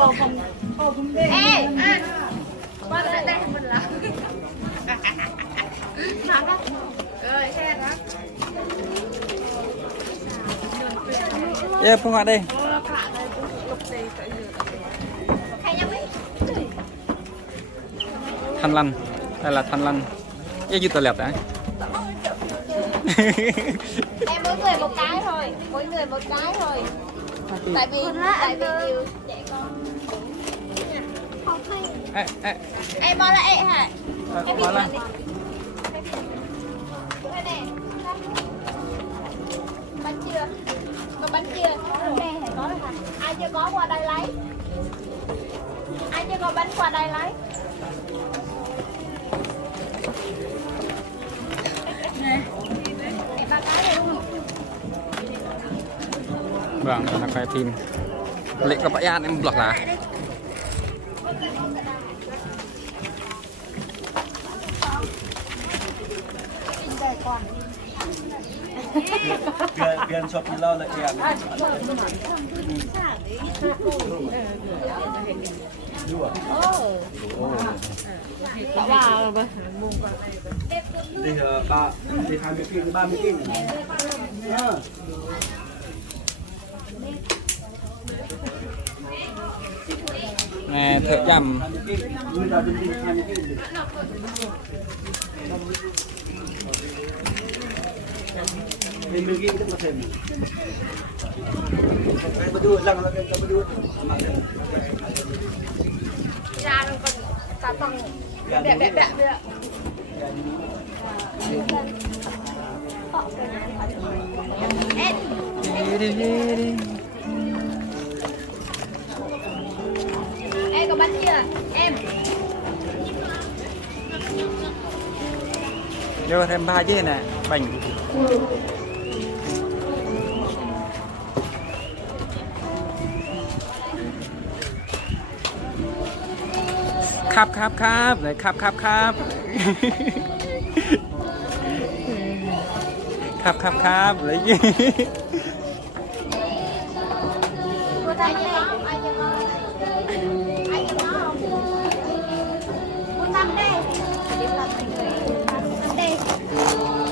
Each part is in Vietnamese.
ê qua đây đây mình là rồi xe đó Phương Hoa đây thanh lanh đây là thanh lanh với dư tờ lẹp đã em mỗi người một cái thôi mỗi người một cái thôi tại vì nhiều trẻ con không hay em bao là em hả em biết là bánh chưa có bánh chưa đây phải có hả ai chưa có qua đây lấy ai chưa có bánh qua đây lấy nè em ba cái này đúng không vâng là quay phim lệnh các bạn em lọt là Biar shop lo lại em. Thì ba thì 20 kg 30 kg. nghe thợ dầm Mình ghi cái mặt hình. Berdua lang berdua. ra rồi còn cả bằng đẹp bây giờ em có bánh chưa em vô thêm 3 chứ nè bánhครับเลยครับครับเลย cô ta như không ai cho con ai cho nó không cô tâm đây điểm tâm này người tâm đây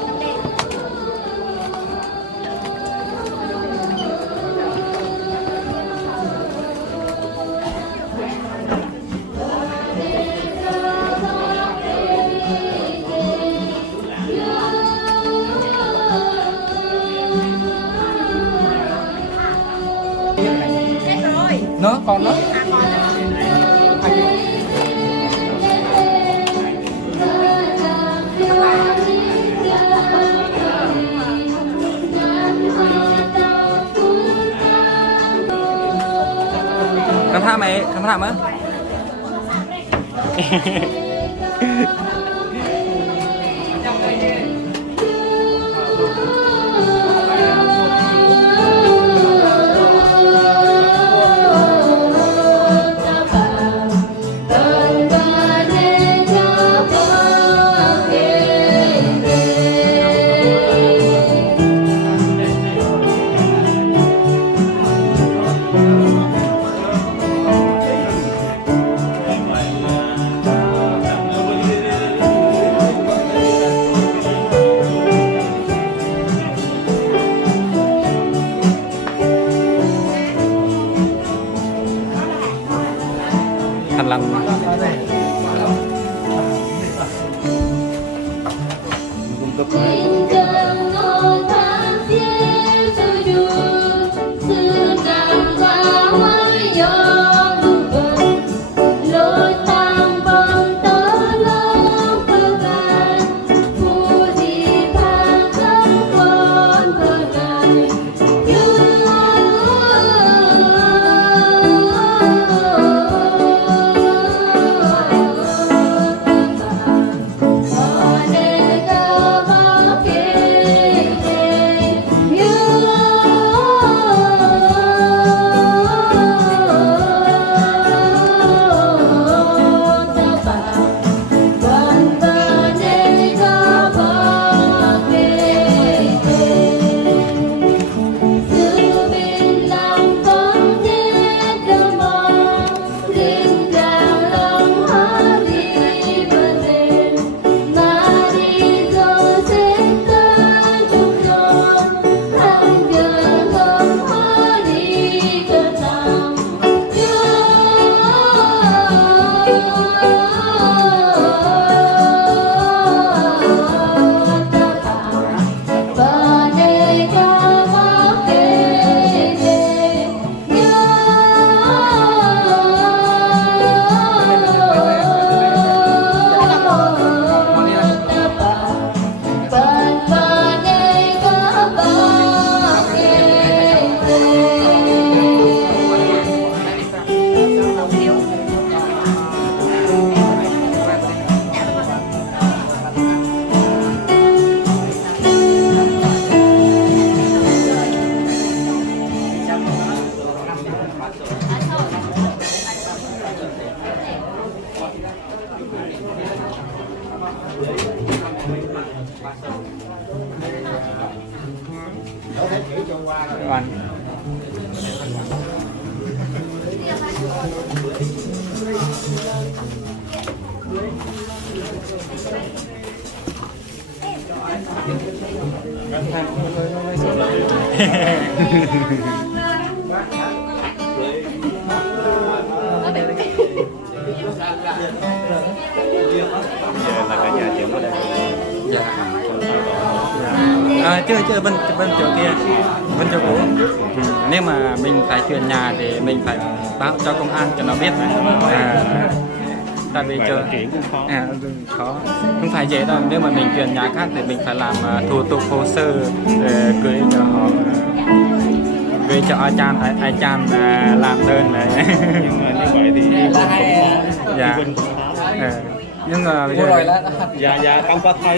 tâm đây nó còn nó cắm thả mày cắm thả á Ăn. Giờ là cả nhà chuyển qua đây. Dạ. Chưa bên chỗ kia, bên chỗ cũ. Nếu mà mình phải chuyển nhà thì mình phải báo cho công an cho nó biết. Tại vì Chuyển cũng khó. Khó, không phải dễ đâu. Nếu mà mình chuyển nhà khác thì mình phải làm thủ tục hồ sơ gửi cho họ, gửi cho ai chan làm đơn này. Nhưng mà như vậy thì cũng khó. Dạ. Nhưng mà Dạ, không có thấy.